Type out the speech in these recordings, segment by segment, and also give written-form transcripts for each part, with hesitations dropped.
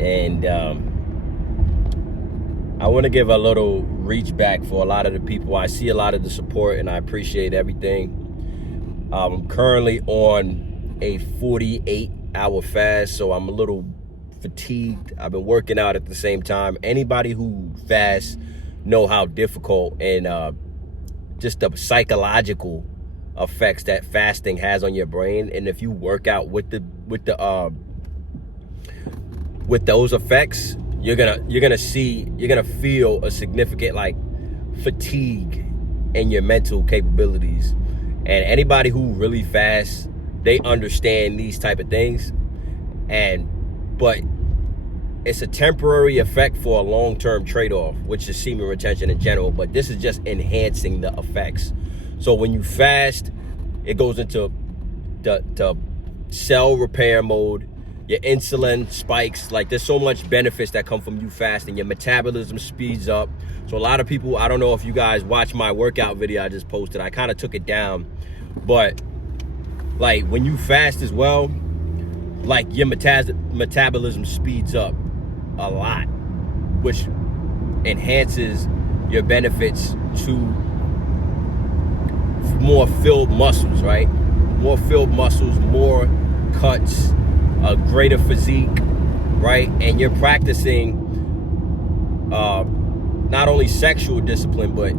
And I want to give a little reach back for a lot of the people. I see a lot of the support and I appreciate everything. I'm currently on a 48-hour fast, so I'm a little fatigued. I've been working out at the same time. Anybody who fasts know how difficult and just the psychological effects that fasting has on your brain. And if you work out with those effects, you're gonna feel a significant like fatigue in your mental capabilities. And anybody who really fasts, they understand these type of things. But it's a temporary effect for a long-term trade-off, which is semen retention in general. But this is just enhancing the effects. So when you fast, it goes into the cell repair mode. Your insulin spikes. Like, there's so much benefits that come from you fasting. Your metabolism speeds up. So a lot of people, I don't know if you guys watch my workout video I just posted. I kind of took it down. But like when you fast as well, like your metabolism speeds up a lot, which enhances your benefits to more filled muscles, right? More filled muscles, more cuts, a greater physique, right? And you're practicing not only sexual discipline, but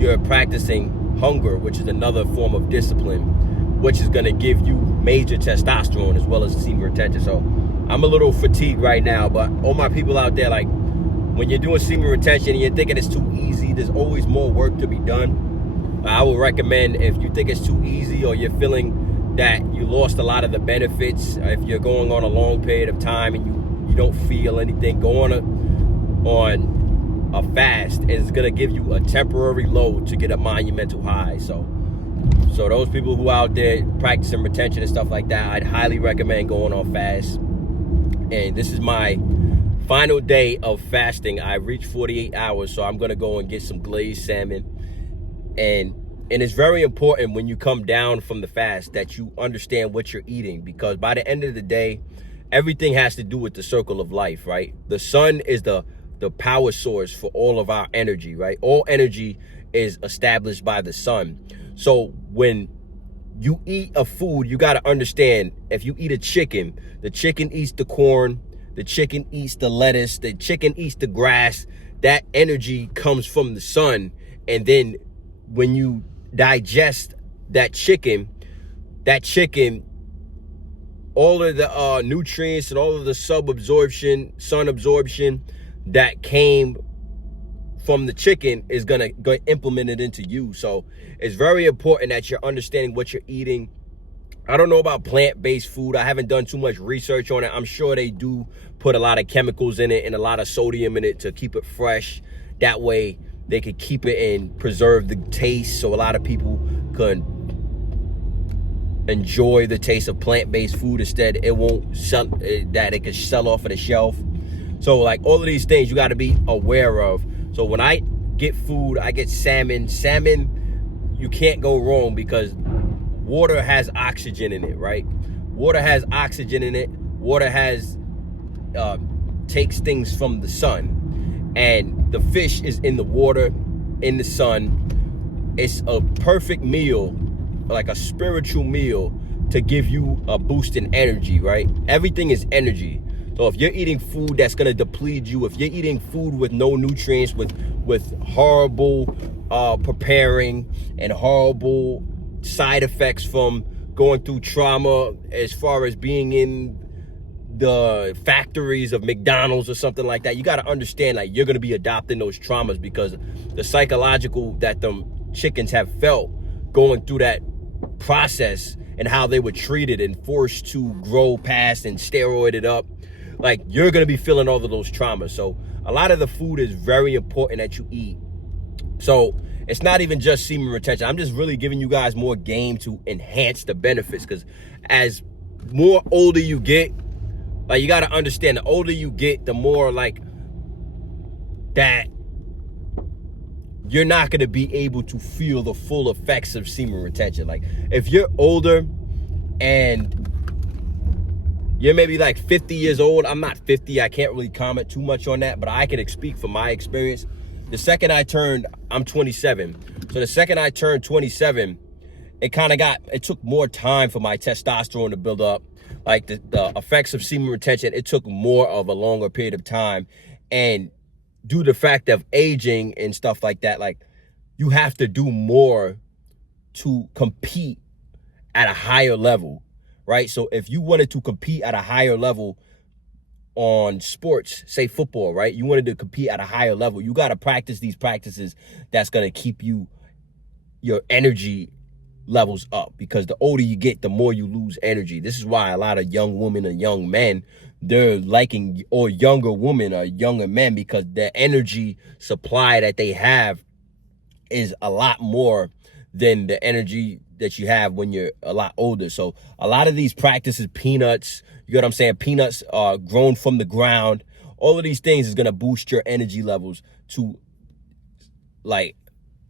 you're practicing hunger, which is another form of discipline, which is going to give you major testosterone as well as semen retention. So I'm a little fatigued right now, but all my people out there, like, when you're doing semen retention and you're thinking it's too easy, there's always more work to be done. I would recommend, if you think it's too easy or you're feeling that you lost a lot of the benefits, if you're going on a long period of time and you don't feel anything, go on a fast. Is going to give you a temporary low to get a monumental high. So those people who are out there practicing retention and stuff like that, I'd highly recommend going on fast. And this is my final day of fasting. I reached 48 hours, so I'm going to go and get some glazed salmon. And it's very important when you come down from the fast that you understand what you're eating, because by the end of the day, everything has to do with the circle of life, right? The sun is the power source for all of our energy, right? All energy is established by the sun. So when you eat a food, you got to understand, if you eat a chicken, the chicken eats the corn, the chicken eats the lettuce, the chicken eats the grass. That energy comes from the sun. And then when you digest that chicken, all of the nutrients and all of the sun absorption that came from the chicken is gonna implement it into you. So it's very important that you're understanding what you're eating. I don't know about plant-based food. I haven't done too much research on it. I'm sure they do put a lot of chemicals in it and a lot of sodium in it to keep it fresh. That way they could keep it and preserve the taste, so a lot of people can enjoy the taste of plant-based food. Instead, it won't sell, that it can sell off of the shelf. So like all of these things you got to be aware of. So when I get food, I get salmon. Salmon, you can't go wrong, because water has oxygen in it, right? Water has oxygen in it. Water has takes things from the sun, and the fish is in the water, in the sun. It's a perfect meal, like a spiritual meal, to give you a boost in energy, right? Everything is energy. So if you're eating food that's gonna deplete you, if you're eating food with no nutrients, with horrible preparing and horrible side effects from going through trauma, as far as being in the factories of McDonald's or something like that, you got to understand, like, you're going to be adopting those traumas, because the psychological that them chickens have felt going through that process and how they were treated and forced to grow past and steroided up, like, you're going to be feeling all of those traumas. So a lot of the food is very important that you eat. So it's not even just semen retention. I'm just really giving you guys more game to enhance the benefits, because as more older you get, like, you got to understand, the older you get, the more like that you're not going to be able to feel the full effects of semen retention. Like, if you're older and you're maybe like 50 years old. I'm not 50. I can't really comment too much on that, but I can speak from my experience. The second I turned, I'm 27. So the second I turned 27, it took more time for my testosterone to build up. Like the effects of semen retention, it took more of a longer period of time. And due to the fact of aging and stuff like that, like you have to do more to compete at a higher level, right? So if you wanted to compete at a higher level on sports, say football, right? You wanted to compete at a higher level, you got to practice these practices that's going to keep your energy levels up, because the older you get, the more you lose energy. This is why a lot of young women and young men, they're liking, or younger women or younger men, because the energy supply that they have is a lot more than the energy that you have when you're a lot older. So a lot of these practices, peanuts, you know what I'm saying? Peanuts are grown from the ground. All of these things is going to boost your energy levels to like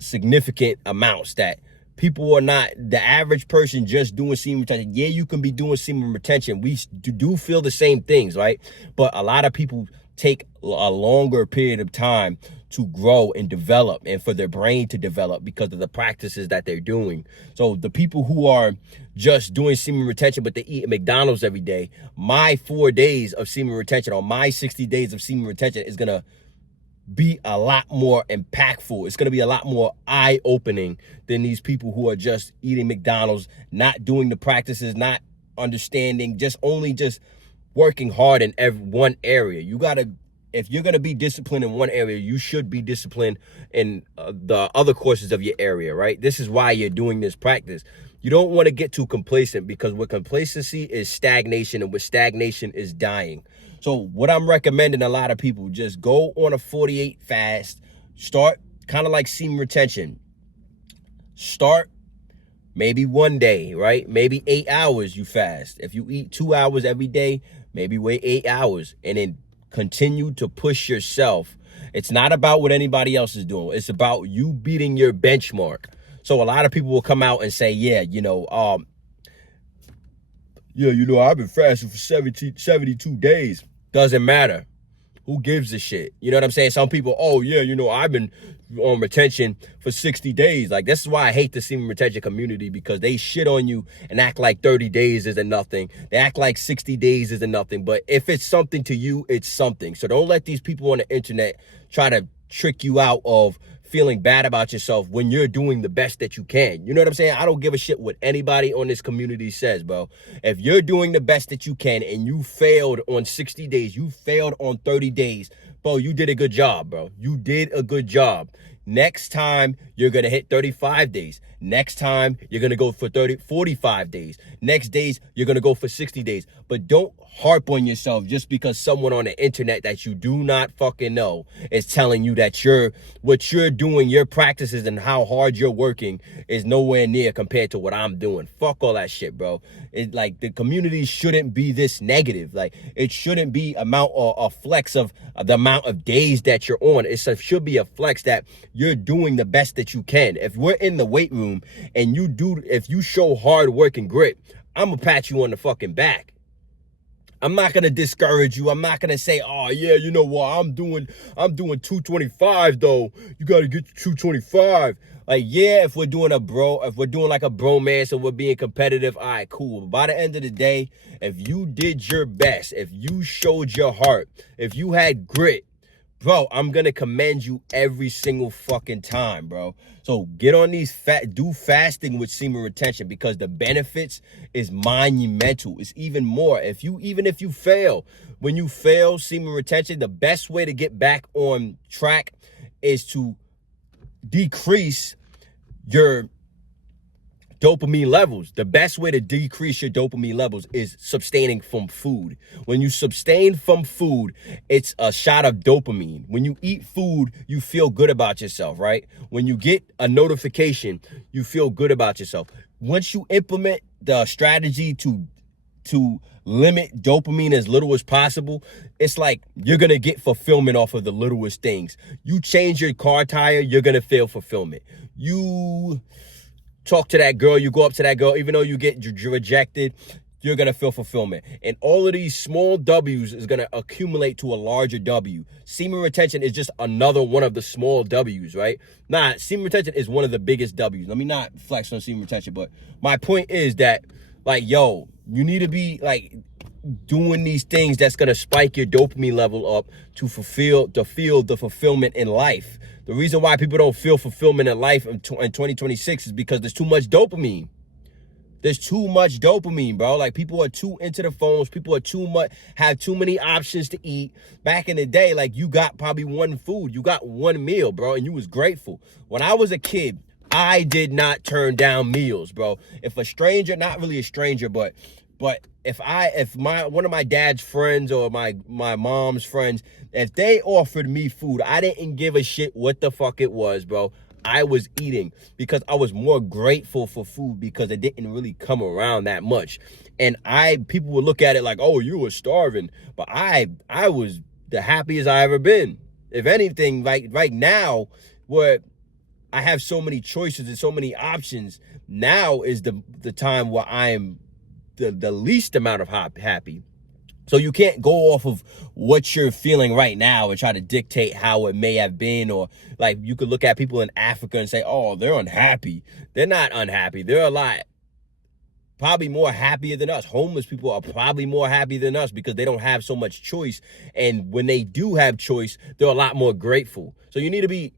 significant amounts that people are not, the average person just doing semen retention. Yeah, you can be doing semen retention. We do feel the same things, right? But a lot of people take a longer period of time to grow and develop, and for their brain to develop, because of the practices that they're doing. So the people who are just doing semen retention, but they eat at McDonald's every day, my 4 days of semen retention, or my 60 days of semen retention, is going to be a lot more impactful. It's going to be a lot more eye-opening than these people who are just eating McDonald's, not doing the practices, not understanding, just working hard in one area. You got to, if you're going to be disciplined in one area, you should be disciplined in the other courses of your area, right? This is why you're doing this practice. You don't want to get too complacent, because with complacency is stagnation, and with stagnation is dying. So what I'm recommending a lot of people, just go on a 48 fast. Start kind of like semen retention. Start maybe one day, right? Maybe 8 hours you fast. If you eat 2 hours every day, maybe wait 8 hours, and then continue to push yourself. It's not about what anybody else is doing. It's about you beating your benchmark. So a lot of people will come out and say, yeah, I've been fasting for 72 days. Doesn't matter. Who gives a shit? You know what I'm saying? Some people, I've been on retention for 60 days. Like, this is why I hate the semen retention community, because they shit on you and act like 30 days isn't nothing. They act like 60 days isn't nothing. But if it's something to you, it's something. So don't let these people on the internet try to trick you out of feeling bad about yourself when you're doing the best that you can. You know what I'm saying? I don't give a shit what anybody on this community says, bro. If you're doing the best that you can and you failed on 60 days, you failed on 30 days, bro, you did a good job, bro. You did a good job. Next time, you're going to hit 35 days. Next time, you're going to go for 45 days. Next days, you're going to go for 60 days. But don't harp on yourself just because someone on the internet that you do not fucking know is telling you that what you're doing, your practices and how hard you're working is nowhere near compared to what I'm doing. Fuck all that shit, bro. It's like, the community shouldn't be this negative. Like, it shouldn't be a flex of the amount of days that you're on. It should be a flex that you're doing the best that you can. If we're in the weight room and if you show hard work and grit, I'm gonna pat you on the fucking back. I'm not gonna discourage you. I'm not gonna say, oh yeah, you know what, I'm doing 225 though. You gotta get to 225. Like, yeah, if we're doing like a bromance and we're being competitive, all right, cool. But by the end of the day, if you did your best, if you showed your heart, if you had grit, bro, I'm gonna commend you every single fucking time, bro. So get on do fasting with semen retention, because the benefits is monumental. It's even more. Even if you fail, when you fail semen retention, the best way to get back on track is to decrease your dopamine levels. The best way to decrease your dopamine levels is abstaining from food. When you abstain from food, it's a shot of dopamine. When you eat food, you feel good about yourself, right? When you get a notification, you feel good about yourself. Once you implement the strategy to limit dopamine as little as possible, it's like you're going to get fulfillment off of the littlest things. You change your car tire, you're going to feel fulfillment. You talk to that girl, you go up to that girl, even though you get rejected, you're going to feel fulfillment. And all of these small W's is going to accumulate to a larger W. Semen retention is just another one of the small W's, right? Nah, semen retention is one of the biggest W's. Let me not flex on semen retention, but my point is that, like, yo, you need to be, like, doing these things that's going to spike your dopamine level up to feel the fulfillment in life. The reason why people don't feel fulfillment in life in 2026 is because there's too much dopamine. There's too much dopamine, bro. Like, people are too into the phones. People are have too many options to eat. Back in the day, like, you got probably one food. You got one meal, bro, and you was grateful. When I was a kid, I did not turn down meals, bro. If a stranger, not really a stranger, but if one of my dad's friends or my mom's friends, if they offered me food, I didn't give a shit what the fuck it was, bro. I was eating because I was more grateful for food because it didn't really come around that much. And people would look at it like, oh, you were starving. But I was the happiest I ever been. If anything, like right now, where I have so many choices and so many options, now is the time where I am the least amount of happy. So you can't go off of what you're feeling right now and try to dictate how it may have been. Or, like, you could look at people in Africa and say, oh, they're unhappy. They're not unhappy. They're a lot probably more happier than us. Homeless people are probably more happy than us because they don't have so much choice. And when they do have choice, they're a lot more grateful. So you need to be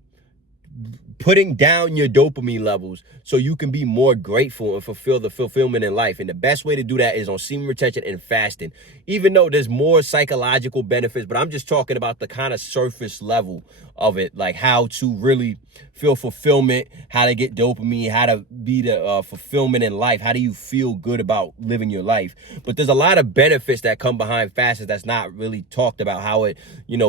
putting down your dopamine levels so you can be more grateful and fulfill the fulfillment in life. And the best way to do that is on semen retention and fasting. Even though there's more psychological benefits, but I'm just talking about the kind of surface level of it, like how to really feel fulfillment, how to get dopamine, how to be the fulfillment in life. How do you feel good about living your life? But there's a lot of benefits that come behind fasting that's not really talked about. How it,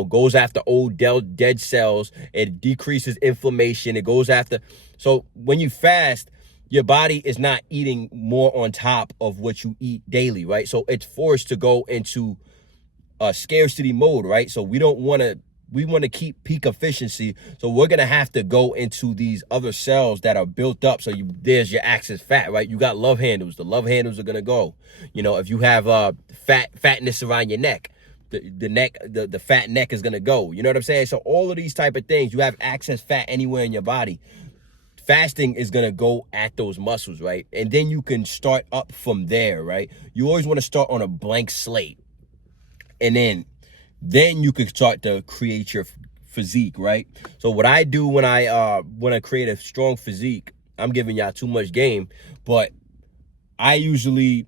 goes after old dead cells. It decreases inflammation. It goes after. So when you fast, your body is not eating more on top of what you eat daily, right? So it's forced to go into a scarcity mode, right? So we want to keep peak efficiency. So we're going to have to go into these other cells that are built up. So there's your excess fat, right? You got love handles. The love handles are going to go. If you have fatness around your neck, the fat neck is going to go. You know what I'm saying? So all of these type of things, you have excess fat anywhere in your body. Fasting is going to go at those muscles, right? And then you can start up from there, right? You always want to start on a blank slate. And then you can start to create your physique, right? So what I do when I create a strong physique, I'm giving y'all too much game, but I usually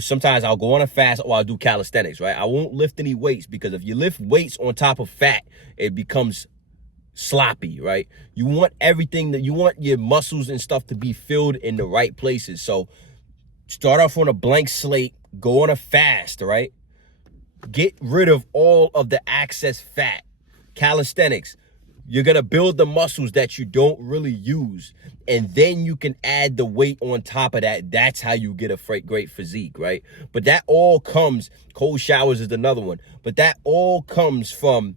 sometimes I'll go on a fast or I'll do calisthenics, right? I won't lift any weights because if you lift weights on top of fat, it becomes sloppy, right? You want you want your muscles and stuff to be filled in the right places. So start off on a blank slate, go on a fast, right? Get rid of all of the excess fat. Calisthenics, you're going to build the muscles that you don't really use. And then you can add the weight on top of that. That's how you get a great physique, right? But that all comes, cold showers is another one. But that all comes from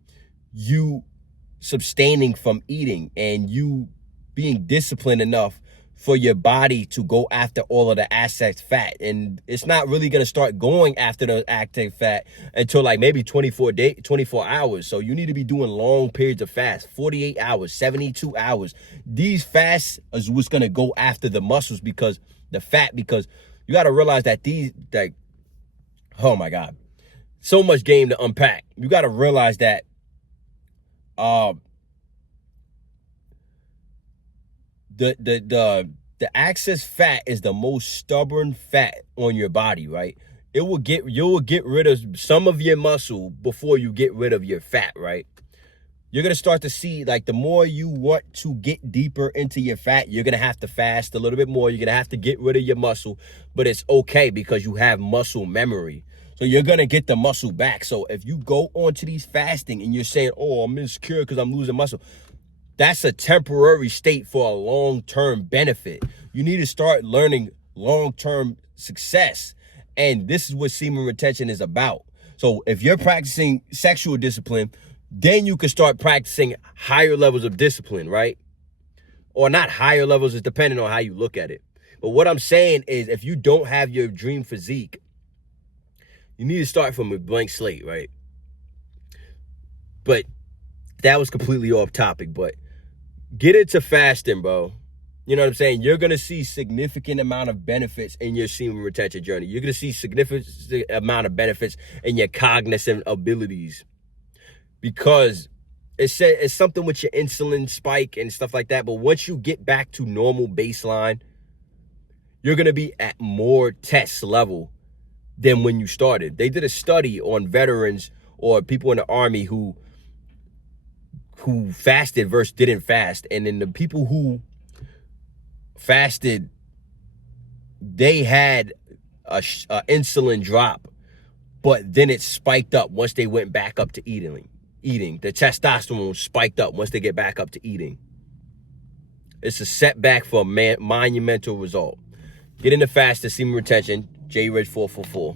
you abstaining from eating and you being disciplined enough for your body to go after all of the excess fat. And it's not really going to start going after the active fat until like maybe 24 hours. So you need to be doing long periods of fast, 48 hours, 72 hours. These fasts is what's going to go after the muscles because you got to realize that oh my God, so much game to unpack. You got to realize that the excess fat is the most stubborn fat on your body, right? You'll get rid of some of your muscle before you get rid of your fat, right? You're going to start to see, like, the more you want to get deeper into your fat, you're going to have to fast a little bit more. You're going to have to get rid of your muscle, but it's okay because you have muscle memory. So you're going to get the muscle back. So if you go onto these fasting and you're saying, oh, I'm insecure because I'm losing muscle, that's a temporary state for a long-term benefit. You need to start learning long-term success. And this is what semen retention is about. So if you're practicing sexual discipline, then you can start practicing higher levels of discipline, right? Or not higher levels, it's depending on how you look at it. But what I'm saying is, if you don't have your dream physique, you need to start from a blank slate, right? But that was completely off topic. But get into fasting, bro. You know what I'm saying? You're going to see significant amount of benefits in your semen retention journey. You're going to see significant amount of benefits in your cognitive abilities, because it's something with your insulin spike and stuff like that. But once you get back to normal baseline, you're going to be at more test level than when you started. They did a study on veterans or people in the Army who fasted versus didn't fast. And then the people who fasted, they had a insulin drop, but then it spiked up once they went back up to eating. The testosterone spiked up once they get back up to eating. It's a setback for a monumental result. Get into faster semen retention. J Rich 444.